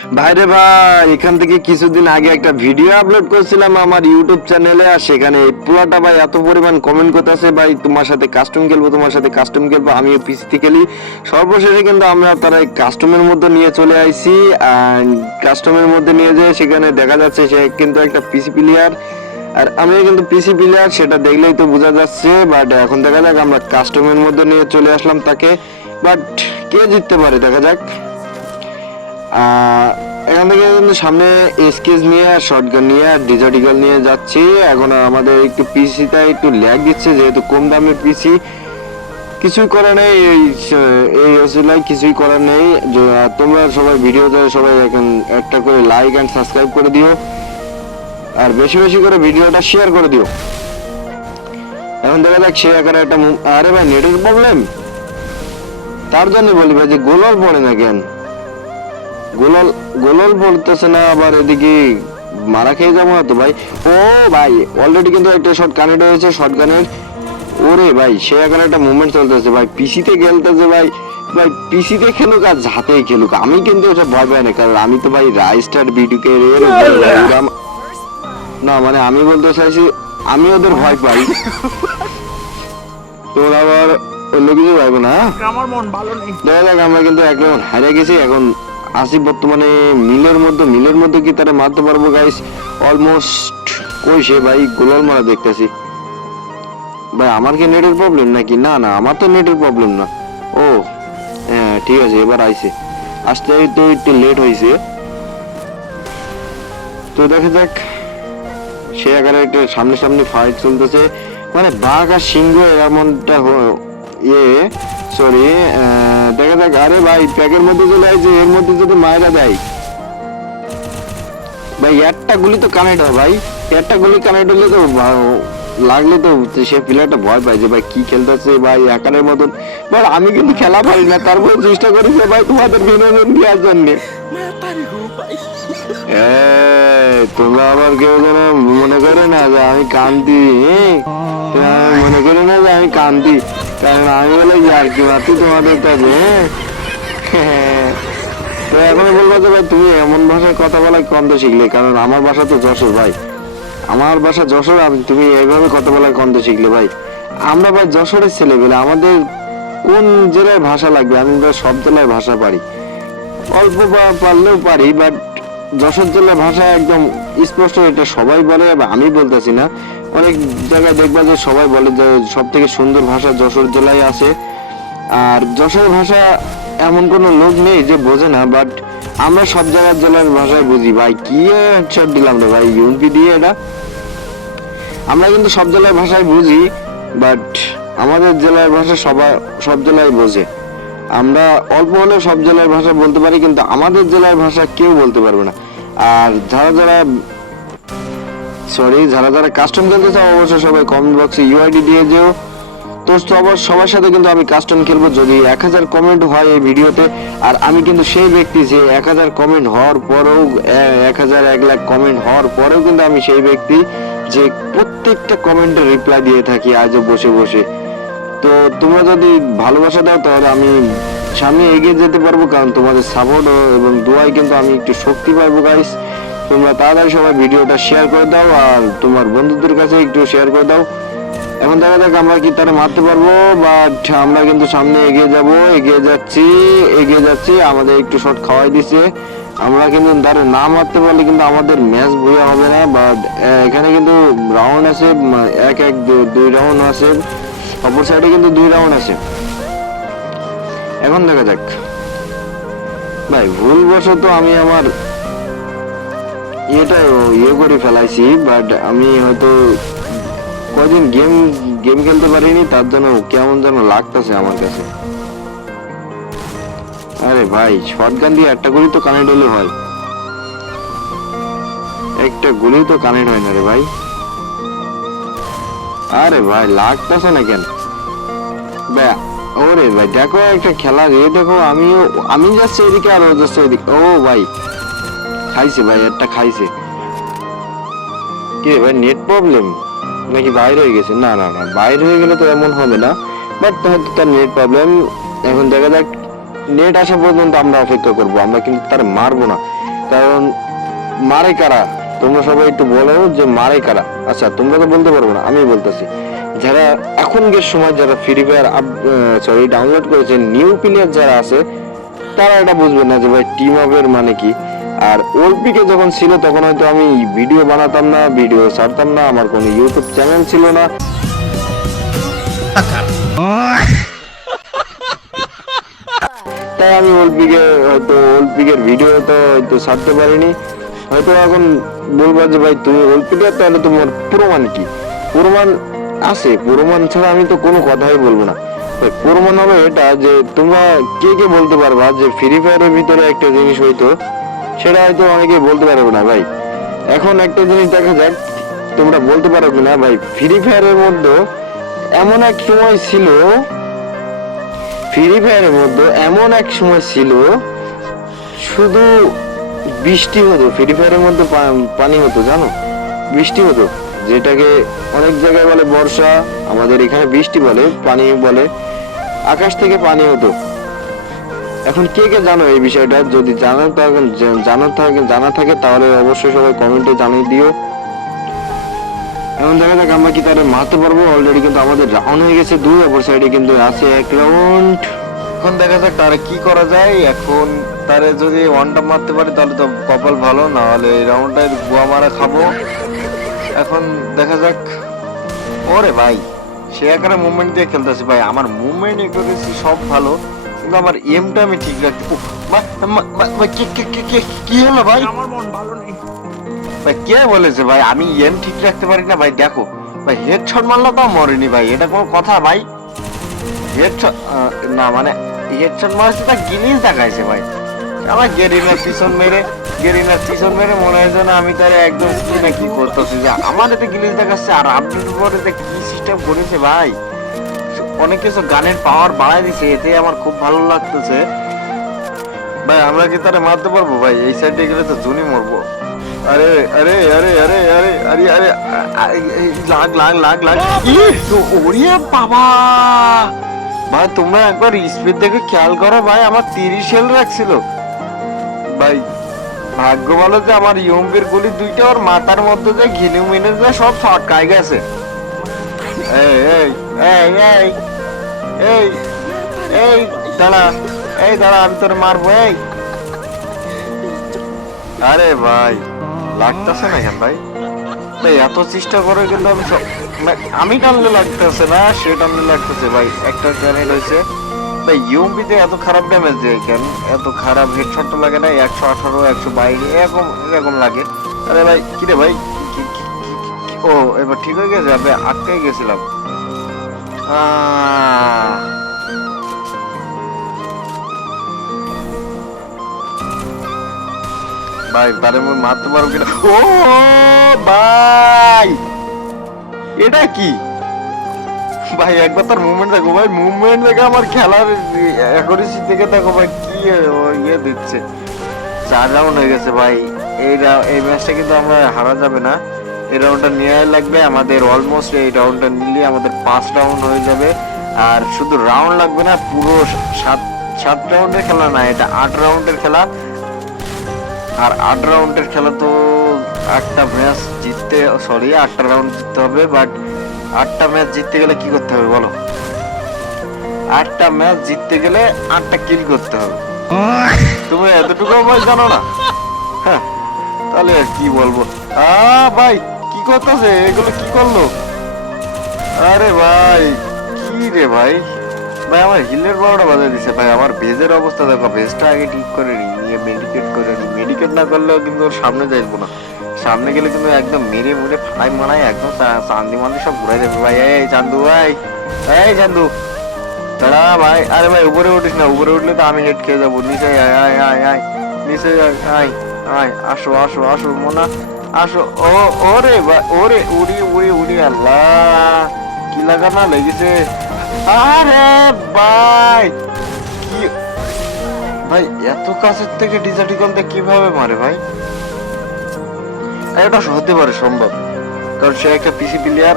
ভাইরে ভাই, এখান থেকে কিছুদিন আগে একটা ভিডিও আপলোড করেছিলাম আমার ইউটিউব চ্যানেলে, আর সেখানে পুরাটা ভাই এত পরিমাণ কমেন্ট করতেছে, ভাই তোমার সাথে কাস্টম খেলবো, তোমার সাথে কাস্টম খেলবো, আমিও পিসিতে খেলি। সর্বশেষে কিন্তু আমরা তারা কাস্টমের মধ্যে নিয়ে চলে আইছি। কাস্টমের মধ্যে নিয়ে যেয়ে সেখানে দেখা যাচ্ছে সে কিন্তু একটা পিসি প্লেয়ার, আর আমি কিন্তু পিসি প্লেয়ার, সেটা দেখলেই তো বোঝা যাচ্ছে। বাট এখন দেখা যাক, আমরা কাস্টমের মধ্যে নিয়ে চলে আসলাম তাকে। বাট কে জিততে পারে দেখা যাক। এখান থেকে কিন্তু সামনে এসকেস নিয়ে আর শটগান নিয়ে আর ডিজার্টিক্যাল নিয়ে যাচ্ছি। এখন আমাদের একটু পিসিটা একটু ল্যাগ দিচ্ছে, যেহেতু কম দামের পিসি। কিছুই করার নেই, এই অসুবিধায় কিছুই করার নেই। তোমরা সবাই ভিডিওতে সবাই এখন একটা করে লাইক অ্যান্ড সাবস্ক্রাইব করে দিও, আর বেশি বেশি করে ভিডিওটা শেয়ার করে দিও। এখন দেখা যাক সে এখানে একটা আরে ভাই নেটের প্রবলেম, তার জন্য বলি ভাই যে গোলাল পড়ে না কেন, গোলাল পড়তেছে না, আবার এদিকে মারা খেয়ে যাবো না তো ভাই। ও ভাই অলরেডি কিন্তু একটা শট কানেক্ট হয়েছে শটগানের। ওরে ভাই সে এখন একটা মুভমেন্ট চলতেছে ভাই, পিসিতে খেলতেছে ভাই। ভাই পিসিতে খেলুক আর হাতেই খেলুক, আমি কিন্তু ওটা ভয় পাই না, কারণ আমি তো ভাই রাইস্টার ভিডিওকে না, মানে আমি বলতে চাইছি আমি ওদের ভয় পাই, তোর আবার অন্য কিছু পাইবো না। আমার মন ভালো নেই। দেখা যাক, আমরা কিন্তু এক রাউন্ড হারিয়ে গেছি। এখন আসি বর্তমানে মিলের মধ্যে কি তারা মারতে পারবো গাইস? অলমোস্ট কই সে ভাই গোলাল মারা দেখতেছি। ভাই আমার কি নেটের প্রবলেম নাকি? না না, আমার তো নেটের প্রবলেম না। ও হ্যাঁ ঠিক আছে, এবার আইছে। আসতে তো একটু লেট হয়েছে, তো দেখা যাক। সে এখানে একটু সামনে ফাইট চলতেছে, মানে বাঘ আর সিংহ এমনটা ইয়ে সরি। দেখা যাক। আরে ভাই প্যাকের মধ্যে চলে আসছে, এর মধ্যে যদি মায়েরা দেয় ভাই, একটা গুলি তো কানেক্ট হয় ভাই, একটা গুলি কানেক্ট হলে তো লাগলে তো সে প্লেয়ারটা ভয় পায় যে ভাই কি খেলতেছে ভাই একানের মতন। বাট আমি কিন্তু খেলা পারি না, তারপরে চেষ্টা করি যে ভাই তোমাদের বিনোদন দেওয়ার জন্য। তোমরা আবার কেউ যেন মনে করে না যে আমি কান্দি, মনে করে না যে আমি কান্দি, কারণ আমি বলে আর কি মাত্র তোমাদের কাছে। তো এখন বলবো যে ভাই তুমি এমন ভাষায় কথা বলা কন্দ শিখলে, কারণ আমার ভাষা তো যশোর ভাই, আমার বাসা যশোর, তুমি এইভাবে কথা বলার কন্দ শিখলে ভাই। আমরা ভাই যশোরের ছেলে বলে আমাদের কোন জেলার ভাষা লাগবে? আমি সব জেলার ভাষা পারি, অল্প পারলেও পারি, বাট যশোর জেলার ভাষা একদম স্পষ্ট, এটা সবাই বলে, আমি বলতেছি না। অনেক জায়গায় দেখবা যে সবাই বলে যে সব থেকে সুন্দর ভাষা যশোর জেলায় আছে। আর যশোর ভাষা এমন কোনো লোক নেই যে বোঝে না, বাট আমরা সব জায়গার জেলার ভাষায় বুঝি ভাই। কি হেডশট দিলাম রে ভাই ইউএমপি দিয়ে, এটা আমরা কিন্তু সব জেলার ভাষায় বুঝি, বাট আমাদের জেলার ভাষা সব জেলায় বোঝে। আমরা অল্প হলেও সব জেলার ভাষা বলতে পারি, কিন্তু আমাদের জেলার ভাষা কেউ বলতে পারবে না। আর যারা কাস্টম খেলতে চাও অবশ্যই সবাই কমেন্ট বক্সে ইউআইডি দিয়ে যেও। তো সবার সাথে কিন্তু আমি কাস্টম খেলবো যদি 1000 কমেন্ট হয় এই ভিডিওতে। আর আমি কিন্তু সেই ব্যক্তি যে 1000 কমেন্ট হওয়ার পরেও 1000 1 লাখ কমেন্ট হওয়ার পরেও কিন্তু আমি সেই ব্যক্তি যে প্রত্যেকটা কমেন্টে রিপ্লাই দিয়ে থাকি আজও বসে বসে। তো তোমরা যদি ভালোবাসা দাও তাহলে আমি সামনে এগিয়ে যেতে পারবো, কারণ তোমাদের সাপোর্ট এবং দোয়ায় কিন্তু আমি একটু শক্তি পাবো গাইস। তোমরা তাড়াতাড়ি সবাই ভিডিওটা শেয়ার করে দাও আর তোমার বন্ধুদের কাছে একটু শেয়ার করে দাও। এখন দেখা যাক আমরা কি তারা মারতে পারবো, বাট আমরা কিন্তু সামনে এগিয়ে যাচ্ছি। আমাদের একটু শট খাওয়াই দিছে, আমরা কিন্তু তারা না মারতে পারলে কিন্তু আমাদের ম্যাচ বইয়া হবে না। বাট এখানে কিন্তু রাউন্ড আছে, 2 রাউন্ড আছে, অপর সাইডে কিন্তু 2 রাউন্ড আছে। এখন দেখা যাক ভাই, ভুলবশত আমি আমার এটা করে ফেলাইছি, বাট আমি হয়তো কয়দিন গেম খেলতে পারিনি, তার জন্য কেমন যেন লাগতেছে আমার কাছে। আরে ভাই শটগান দিয়ে একটা গুলি তো কানেক্ট হলে হয়, একটা গুলি তো কানেক্ট হয় না রে ভাই। আরে ভাই লাগতেছে না কেন? ওরে ভাই দেখো একটা খেলা রে, দেখো আমি যাচ্ছি এদিকে আর ও যাচ্ছে এদিকে। ও ভাই খাইছে ভাই, একটা খাইছে। কি ভাই নেট প্রবলেম নাকি বাইরে হয়ে গেছে? না না না, বাইরে হয়ে গেলে তো এমন হবে না, বাট হয়তো তার নেট প্রবলেম। এখন দেখা যাক, নেট আসা পর্যন্ত আমরা অপেক্ষা করবো, আমরা কিন্তু তার মারবো না। কারণ মারে কারা, তোমরা সবাই একটু বলো যে মারে কারা। আচ্ছা তোমরা তো বলতে পারবো না, আমি বলতেছি। যারা এখনকার সময় যারা ফ্রি ফায়ার ডাউনলোড করেছে, নিউ প্লেয়ার যারা আছে, তারা এটা বুঝবে না যে ভাই টিম আপের মানে কি। আর ওলপিকে যখন ছিল তখন হয়তো আমি ভিডিও বানাতাম না, ভিডিও ছাড়তাম না, আমার কোনো ইউটিউব চ্যানেল ছিল না, তাই আমি ওলপিকের ভিডিও তো হয়তো ছাড়তে পারিনি। হয়তো এখন বলবা যে ভাই তুমি ওলপিকে, তাহলে তোমার প্রমাণ কি? প্রমাণ আছে, প্রমাণ ছাড়া আমি তো কোনো কথাই বলবো না। প্রমাণ হলো এটা যে তোমরা কে কে বলতে পারবা যে ফ্রি ফায়ারের ভিতরে একটা জিনিস হইতো, সেটা হয়তো অনেকে বলতে পারবে না ভাই। এখন একটা জিনিস দেখা যাক, তোমরা বলতে পারো কিনা ভাই, ফ্রি ফায়ারের মধ্যে এমন এক সময় ছিল, শুধু বৃষ্টি হতো, ফ্রি ফায়ারের মধ্যে পানি হতো, জানো, বৃষ্টি হতো, যেটাকে অনেক জায়গায় বলে বর্ষা, আমাদের এখানে বৃষ্টি বলে, পানি বলে, আকাশ থেকে পানি হতো। এখন কে কে জানো এই বিষয়টা? যদি জানা থাকে তাহলে অবশ্যই সবাই কমেন্টে জানিয়ে দিও। এখন দেখা যাক আমরা কি তারে মারতে পারবো। অলরেডি কিন্তু আমাদের রাউন্ড হয়ে গেছে 2, অপর সাইডে কিন্তু আছে 1 রাউন্ড। এখন দেখা যাক তারে কি করা যায়। এখন তারে যদি ওয়ানটা মারতে পারি তাহলে তো কপাল ভালো, না হলে এই রাউন্ডটায় গোয়া মারা খাবো। এখন দেখা যাক। ওরে ভাই, সে একারে মুভমেন্ট দিয়ে খেলতেছে ভাই, আমার মুভমেন্ট একটু সব ভালো, কিন্তু আমার এমটা আমি ঠিক রাখতে। কি হলো ভাই? আমার মন ভালো নেই ভাই। কে বলেছে ভাই আমি এম ঠিক রাখতে পারি না ভাই? দেখো ভাই, হেডশট মারলে তো মরেনি ভাই, এটা কোনো কথা ভাই? হেডশট না মানে হেডশট মারছে তা গিনিস দেখাইছে ভাই। আমার গেরিনার পিছন মেরে মনে হয় যেন আমি তার একদম কি না কি করতেছি, যে আমার এতে গিনিস দেখাচ্ছে। আর আপডেট পরে কি সিস্টেম করেছে ভাই, অনেক কিছু গানের পাওয়ার বাড়াই দিছে, এতে আমার খুব ভালো লাগতেছে ভাই। আমরা কি তারা মারতে পারবো ভাই? এই সাইডে গেলে তো জুনি মরবো। আরে আরে আরে আরে আরে আরে আরে লাগ ওরে বাবা ভাই, তোমরা একবার স্পিড দেখে খেয়াল করো ভাই, আমার 30 হেল রাখছিল ভাই। ভাগ্য ভালো যে আমার ইয়ম্বির গুলি দুইটা ওর মাথার মধ্যে যে ঘিনু মিনে যে সব ছটকায় গেছে। এই এই এই এই এই এই দাঁড়া, আমি তোর মারবো। এই আরে ভাই লাগতেছে না কেন ভাই? এত চেষ্টা করে কিন্তু আমি টানলে লাগতেছে না, সে টানলে লাগতেছে ভাই। একটা গ্রেনেড হয়েছে ভাই, ইউএমপিতে এত খারাপ ড্যামেজ দেয় কেন? এত খারাপ হেডশট লাগে না? 118 122 এরকম লাগে। আরে ভাই কিরে ভাই, ও এবার ঠিক হয়ে গেছে, আমি আটকে গেছিলাম। ভাই তারে মই মারতে পারবো কিনা? ও ভাই এটা কি ভাই? একবার তার মুভমেন্ট দেখো ভাই, মুভমেন্ট দেখে আমার খেলার অ্যাকুরেসি থেকে দেখো ভাই, কি ইয়ে দিচ্ছে। 4 রাউন্ড হয়ে গেছে ভাই। এই ম্যাচটা কিন্তু আমরা হারা যাবে না, এই রাউন্ডটা নেওয়া লাগবে আমাদের। অলমোস্ট এই রাউন্ডটা নিলে আমাদের 5 রাউন্ড হয়ে যাবে। আর শুধু রাউন্ড লাগবে না, পুরো 7 রাউন্ডের খেলা না, এটা 8 রাউন্ডের খেলা। আর 8 রাউন্ডের খেলা তো 8টা ম্যাচ জিততে, 8টা রাউন্ড জিততে হবে। বাট 8টা ম্যাচ জিততে গেলে কি করতে হবে বলো? 8টা ম্যাচ জিততে গেলে 8টা কিল করতে হবে। তুমি এতটুকু আমার জানো না? হ্যাঁ, তাহলে আর কি বলবো। ভাই কি করতেছে এগুলো? কি করলো? আরে ভাই কি রে ভাই, আমার হিলের বারোটা বাজায় দিছে ভাই। আমার ভেজের অবস্থা দেখো, ভেজটা আগে ঠিক করে নিয়ে মেডিকেট করে নি। মেডিকেট না করলেও কিন্তু ওর সামনে যাইবো না, সামনে গেলে কিন্তু একদম মেরে মুড়ে ফাটাই মানাই একদম চান্দি মান্দি সব ঘুরাই দেবে ভাই। এই চান্দু ভাই, এই চান্দু দাঁড়া ভাই। আরে ভাই উপরে উঠিস না, উপরে উঠলে তো আমি হেড খেয়ে যাবো। নিচে আয় আয় আয় আয়, নিচে আয় আয়, আসো আসো আসো মোনা আসো। ওরে ভাই, উড়ি আল্লাহ, কি লাগানা লেগেছে। আরে ভাই কি ভাই, এত কাছের থেকে ডিজার্টিকল কিভাবে মারে ভাই? এটা হতে পারে সম্ভব, কারণ সে একটা পিসি প্লেয়ার,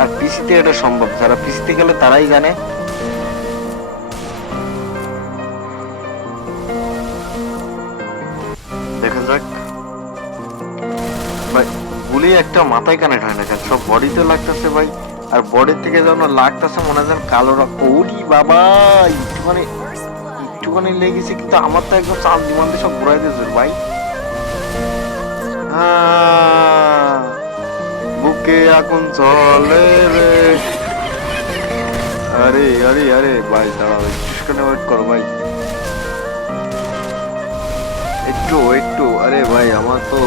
আর পিসিতে এটা সম্ভব। যারা পিসিতে গেলে তারাই জানে। দেখা যাক যাক ভাই। গুলি একটা মাথায় কানেক্ট হয় না কেন, সব বডিতে লাগতেছে ভাই। আর বডির থেকে যেন লাগতেছে মনে হয় কালো ওরি বাবা, একটুখানি লেগেছে, কিন্তু আমার তো একদম চাঁদ দিমান্তে সব ঘুরাই দিয়েছে ভাই। বুকে আগুন চলে রে। আরে আরে আরে ভাই দাঁড়াও, একটু ওয়েট করো ভাই, একটু। আরে ভাই আমার তো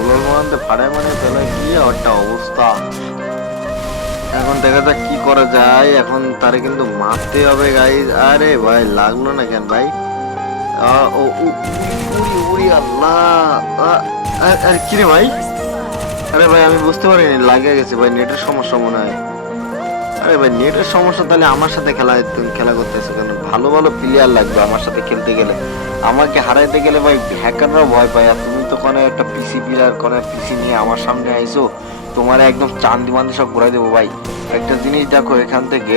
উলার মানতে ফাড়ায় মানে ফেলে কি একটা অবস্থা। এখন দেখা যাক কি করা যায়, এখন তারে কিন্তু মারতে হবে গাইজ। আরে ভাই লাগলো না কেন ভাই? উড়ি আল্লাহ, আরে কিরে ভাই? আরে ভাই আমি বুঝতে পারিনি, লাগে গেছে ভাই, নেটের সমস্যা মনে হয়। আরে ভাই নেটের সমস্যা, তাহলে আমার সাথে খেলা করতেছো কেন? ভালো ভালো প্লেয়ার লাগবে আমার সাথে খেলতে গেলে, আমাকে হারাইতে গেলে ভাই হ্যাকাররাও ভয় পায়। আর তুমি তো কোনো একটা পিসি প্লেয়ার, কোনো পিসি নিয়ে আমার সামনে আইছো, তোমার একদম চান্দি মান্দি সব ঘুরাই দেবো ভাই। একটা জিনিস দেখো এখান থেকে,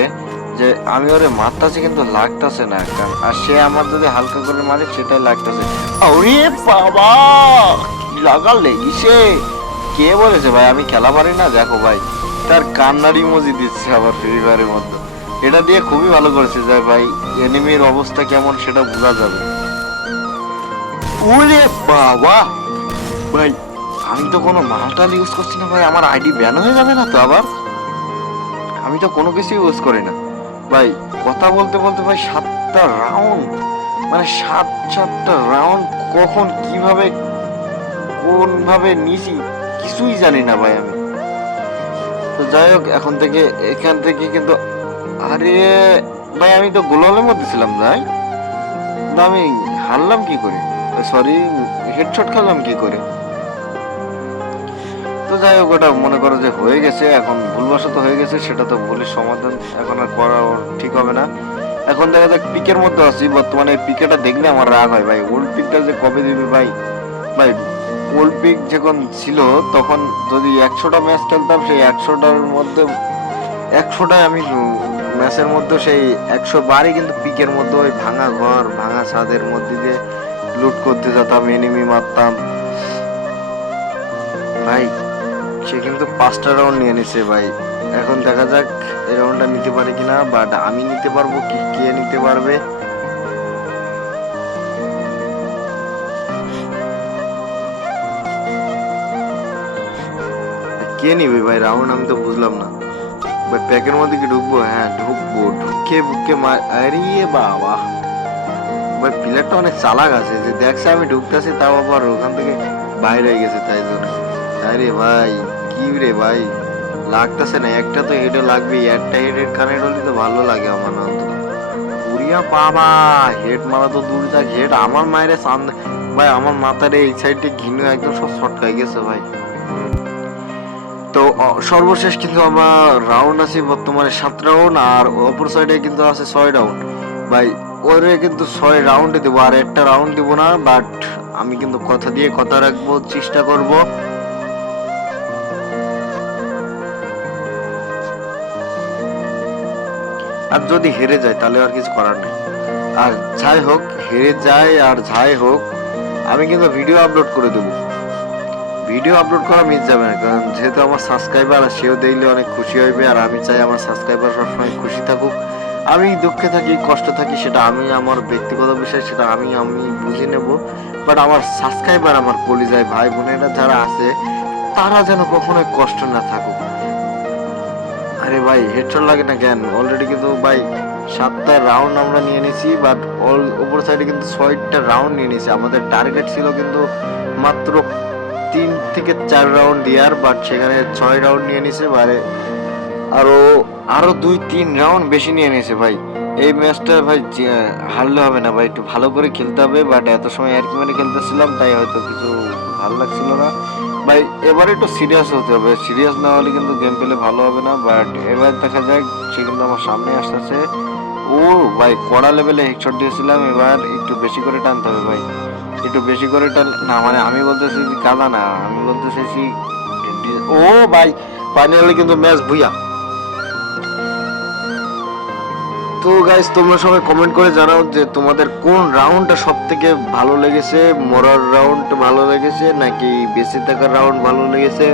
যে আমি ওরে মারতাছি কিন্তু লাগতাছে না, আর সে আমার যদি হালকা করে মারে সেটাই লাগতাছে। ওরে বাবা লাগা লেগিছে। কে বলেছে ভাই আমি খেলা পারি না? দেখো ভাই তার কান্নার ইমোজি দিচ্ছে আবার ফ্রি ফায়ারের মধ্যে। এটা দিয়ে খুবই ভালো করেছে যে ভাই এনিমির অবস্থা কেমন সেটা বোঝা যাবে। ওরে বাবা ভাই, আমি তো কোনো মালটাল ইউজ করছি না ভাই, আমার আইডি ব্যান হয়ে যাবে না তো আবার? আমি তো কোনো কিছু ইউজ করি না ভাই। কথা বলতে বলতে ভাই 7টা রাউন্ড, মানে সাতটা রাউন্ড কখন কিভাবে কোনভাবে নিছি কিছুই জানি না ভাই আমি। তো যাই হোক এখান থেকে কিন্তু, আরে ভাই আমি তো গোলালের মধ্যে ছিলাম ভাই, না আমি হারলাম কি করে? সরি, হেডশট খেলাম কি করে? তো যাই হোক ওটা মনে করো যে হয়ে গেছে, এখন ভুলবশত হয়ে গেছে, সেটা তো ভুলের সমাধান এখন আর করা ঠিক হবে না। এখন দেখা যাক পিকের মধ্যে আছি বর্তমানে, পিকেটা দেখলে আমার রাগ হয় ভাই। ওল্ড পিকটা যে কবে দিবে ভাই? ভাই ওল্ড পিক যখন ছিল তখন যদি 100টা ম্যাচ খেলতাম, সেই 100টার মধ্যে 100টায় আমি ম্যাচের মধ্যে সেই 100 বারই কিন্তু পিকের মধ্যে ওই ভাঙা ঘর ভাঙা ছাদের মধ্যে দিয়ে লুট করতে যেতাম, এনিমি মারতাম ভাই। সে কিন্তু 5টা রাউন্ড নিয়ে নিছে ভাই। এখন দেখা যাক এই রাউন্ডটা নিতে পারি কিনা, বাট আমি নিতে পারবো কি কে নিতে পারবে? কে নিবে ভাই রাউন্ড? আমি তো বুঝলাম না ভাই। প্যাকের মধ্যে কি ঢুকবো? হ্যাঁ ঢুকবো, ঢুকে বুকে আরে বাবা ভাই, প্লেয়ারটা অনেক চালাক আছে, যে দেখছে আমি ঢুকতেছি তাও আবার ওখান থেকে বাইরে হয়ে গেছে তাই জন্য। আরে ভাই কি রে ভাই, লাগতেছে না। একটা তো হেডে লাগবে, একটা হেডের কানেক্ট হলে তো ভালো লাগে আমার অন্তত। উড়িয়া বাবা হেড মারা তো দূর যাক, হেড আমার মায়ের চান্দ ভাই, আমার মাথার এই সাইডে ঘিনু একদম সব ছটকাই গেছে ভাই। তো সর্বশেষ কিন্তু আমার রাউন্ড আছে বর্তমানে 7 রাউন্ড, আর অপর সাইডে কিন্তু আছে 6 রাউন্ড ভাই। ওরে কিন্তু 6 রাউন্ডে দেবো, আর একটা রাউন্ড দেবো না, বাট আমি কিন্তু কথা দিয়ে কথা রাখবো, চেষ্টা করব। আর যদি হেরে যায় তাহলে আর কিছু করার নেই। আর যাই হোক, হেরে যায় আর যাই হোক, আমি কিন্তু ভিডিও আপলোড করে দেবো। ভিডিও আপলোড করা মিস যাবে না, কারণ যেহেতু আমার সাবস্ক্রাইবার, আর সেও দেখলে অনেক খুশি হইবে, আর আমি চাই আমার সাবস্ক্রাইবার সবসময় খুশি থাকুক। আমি দুঃখে থাকি কষ্ট থাকি সেটা আমি, আমার ব্যক্তিগত বিষয়, সেটা আমি বুঝে নেব। বাট আমার সাবস্ক্রাইবার, আমার কলিজায় ভাই বোনেরা যারা আছে, তারা যেন কখনোই কষ্ট না থাকুক। আরে ভাই হেডশট লাগে না কেন? অলরেডি কিন্তু ভাই 7টা রাউন্ড আমরা নিয়ে নিয়েছি, বাট ওপর সাইডে কিন্তু 6টা রাউন্ড নিয়ে নিয়েছি। আমাদের টার্গেট ছিল কিন্তু মাত্র 3 থেকে 4 রাউন্ড দেওয়ার, বাট সেখানে 6 রাউন্ড নিয়ে নিছে। আরো আরো 2-3 রাউন্ড বেশি নিয়ে নিয়েছে ভাই। এই ম্যাচটা ভাই হারলে হবে না ভাই, একটু ভালো করে খেলতে হবে। বাট এত সময় আর কি মানে খেলতেছিলাম, তাই হয়তো কিছু ভালো লাগছিল না ভাই। এবার একটু সিরিয়াস হতে হবে, সিরিয়াস না হলে কিন্তু গেম পেলে ভালো হবে না। বাট এবার দেখা যাক, সে কিন্তু আমার সামনে আসতেছে। ও ভাই কড়া লেভেলে হেডশট দিয়েছিলাম, এবার একটু বেশি করে টানতে হবে ভাই, একটু বেশি করে টান না, মানে আমি বলতে চাইছি কাদা না, আমি বলতে চাইছি ও ভাই ফাইনালি কিন্তু ম্যাচ ভুইয়া। তো গাইস তোমরা সবাই কমেন্ট করে জানাও যে তোমাদের কোন রাউন্ডটা সব থেকে ভালো লেগেছে, মরার রাউন্ড ভালো লেগেছে নাকি বেঁচে থাকার রাউন্ড ভালো লেগেছে।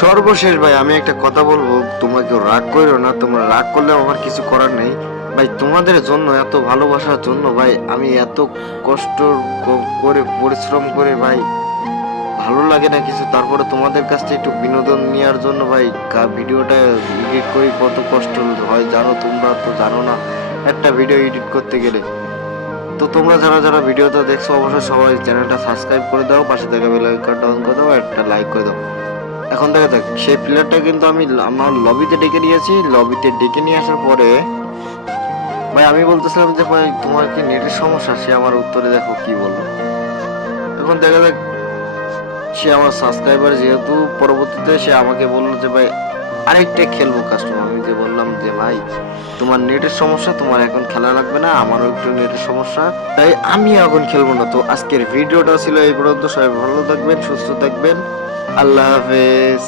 সর্বশেষ ভাই আমি একটা কথা বলবো, তোমরা কেউ রাগ করো না, তোমরা রাগ করলে আমার কিছু করার নেই ভাই। তোমাদের জন্য, এত ভালোবাসার জন্য ভাই আমি এত কষ্ট করে পরিশ্রম করে ভাই, ভালো লাগে না কিছু, তারপরে তোমাদের কাছ থেকে একটু বিনোদন নেওয়ার জন্য ভাই ভিডিওটা এডিট করি, কত কষ্ট হয় জানো, তোমরা তো জানো না একটা ভিডিও এডিট করতে গেলে। তো তোমরা যারা যারা ভিডিওটা দেখছো অবশ্যই সবাই চ্যানেলটা সাবস্ক্রাইব করে দাও, পাশে থেকে বেল আইকনটা অন করে দাও, একটা লাইক করে দাও। এখন দেখা যাক, সেই প্লেয়ারটা কিন্তু আমি আমার লবিতে ডেকে নিয়েছি। লবিতে ডেকে নিয়ে আসার পরে ভাই আমি বলতেছিলাম যে ভাই তোমার কি নেটের সমস্যা, সে আমার উত্তরে দেখো কি বললো। এখন দেখা যাক, সে আমার সাবস্ক্রাইবার যেহেতু, পরবর্তীতে সে আমাকে বললো যে ভাই আরেকটা খেলবো কাস্টম। আমি যে বললাম যে ভাই তোমার নেটের সমস্যা, তোমার এখন খেলা লাগবে না, আমারও একটু নেটের সমস্যা, তাই আমি এখন খেলবো না। তো আজকের ভিডিওটা ছিল এই পর্যন্ত। সবাই ভালো থাকবেন, সুস্থ থাকবেন, আল্লাহ হাফেজ।